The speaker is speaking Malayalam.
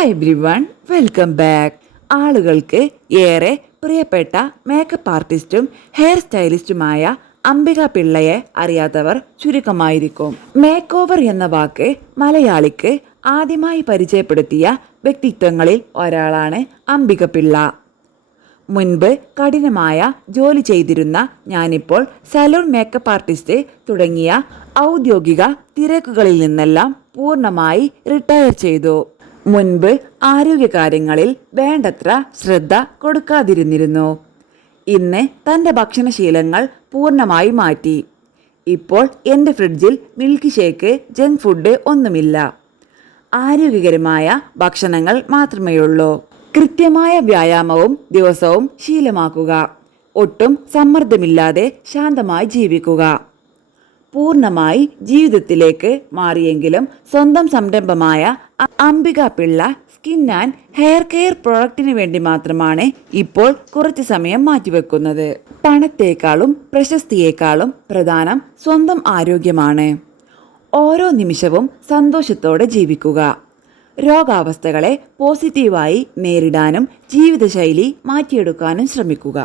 Hi everyone, welcome back. ആളുകൾക്ക് ഏറെ പ്രിയപ്പെട്ട മേക്കപ്പ് ആർട്ടിസ്റ്റും ഹെയർ സ്റ്റൈലിസ്റ്റുമായ അംബിക പിള്ളയെ അറിയാത്തവർ ചുരുക്കമായിരിക്കും. മേക്ക് ഓവർ എന്ന വാക്ക് മലയാളിക്ക് ആദ്യമായി പരിചയപ്പെടുത്തിയ വ്യക്തിത്വങ്ങളിൽ ഒരാളാണ് അംബിക പിള്ള. മുൻപ് കഠിനമായ ജോലി ചെയ്തിരുന്ന ഞാനിപ്പോൾ സലൂൺ മേക്കപ്പ് ആർട്ടിസ്റ്റ് തുടങ്ങിയ ഔദ്യോഗിക തിരക്കുകളിൽ നിന്നെല്ലാം പൂർണ്ണമായി റിട്ടയർ ചെയ്തു. മുൻപ് ആരോഗ്യകാര്യങ്ങളിൽ വേണ്ടത്ര ശ്രദ്ധ കൊടുക്കാതിരുന്നിരുന്നു. ഇന്ന് തൻ്റെ ഭക്ഷണശീലങ്ങൾ പൂർണ്ണമായി മാറ്റി. ഇപ്പോൾ എൻ്റെ ഫ്രിഡ്ജിൽ മിൽക്ക് ഷേക്ക്, ജങ്ക് ഫുഡ് ഒന്നുമില്ല. ആരോഗ്യകരമായ ഭക്ഷണങ്ങൾ മാത്രമേയുള്ളൂ. കൃത്യമായ വ്യായാമവും ദിവസവും ശീലമാക്കുക. ഒട്ടും സമ്മർദ്ദമില്ലാതെ ശാന്തമായി ജീവിക്കുക. പൂർണ്ണമായി ജീവിതത്തിലേക്ക് മാറിയെങ്കിലും സ്വന്തം സംരംഭമായ Ambika Pillai skin and hair care പ്രോഡക്റ്റിന് വേണ്ടി മാത്രമാണ് ഇപ്പോൾ കുറച്ച് സമയം മാറ്റിവെക്കുന്നത്. പണത്തേക്കാളും പ്രശസ്തിയേക്കാളും പ്രധാനം സ്വന്തം ആരോഗ്യമാണ്. ഓരോ നിമിഷവും സന്തോഷത്തോടെ ജീവിക്കുക. രോഗാവസ്ഥകളെ പോസിറ്റീവായി നേരിടാനും ജീവിതശൈലി മാറ്റിയെടുക്കാനും ശ്രമിക്കുക.